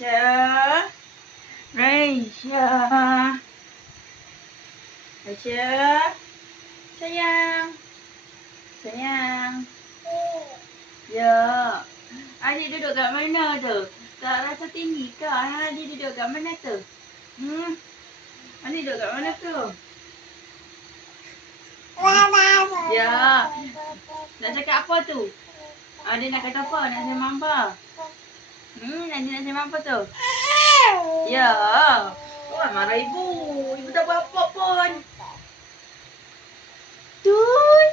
Raisya. Raisya. Raisya. Sayang. Sayang. Ya. Adik duduk kat mana tu? Tak rasa tinggi ke? Adik duduk kat mana tu? Adik duduk kat mana tu? Ya. Nak cakap apa tu? Adik nak kata apa? Nak sembang apa? Adik nak sembang apa tu? Ya. Oh, marah ibu. Ibu tak buat apa pun. Tut.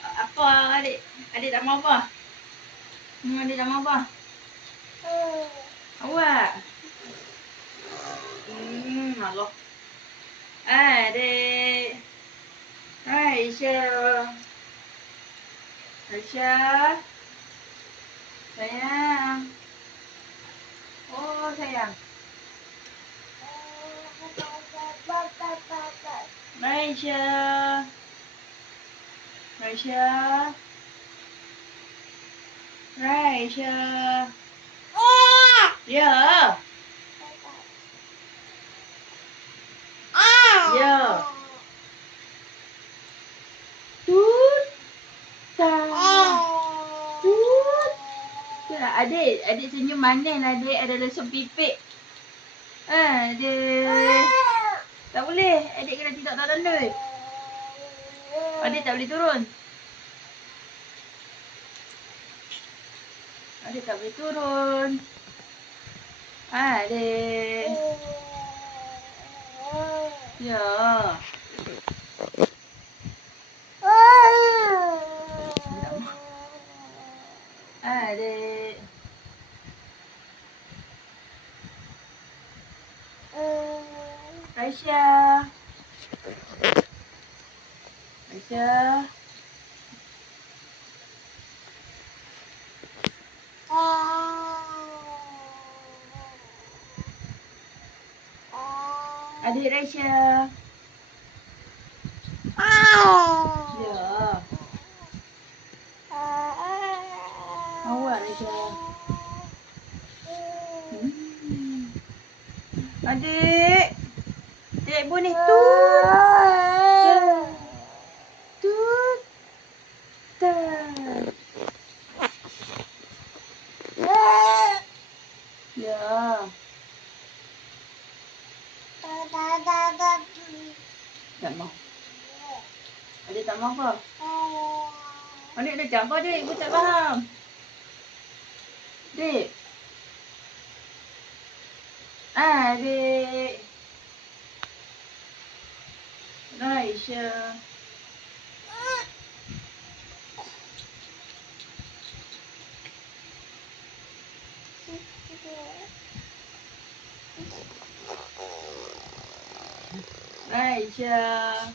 Apa adik? Adik tak mau apa? Adik tak mau apa? Awak? Marah. Adik. Raisya. Raisya. Sayang. Oh, sayang. Raisya. Raisya. Raisya. Ya. Ya. Tut. Tut. Adik senyum manis adik ada lesung pipik. Adik. Tak boleh. Adik kena tidak tak tandus. Adik tak boleh turun. Adik tak boleh turun. Adik. Ya. Adik. Raisya. Raisya. Adik Raisya. Ya. Awak Raisya. Adik. Adik ibu ni tut. Tut. Ya. Tak mau. Adik tak mau apa? Adik dah cakap apa, Dik? Ibu tak faham. Dik. Adik. Raisya. Raisya.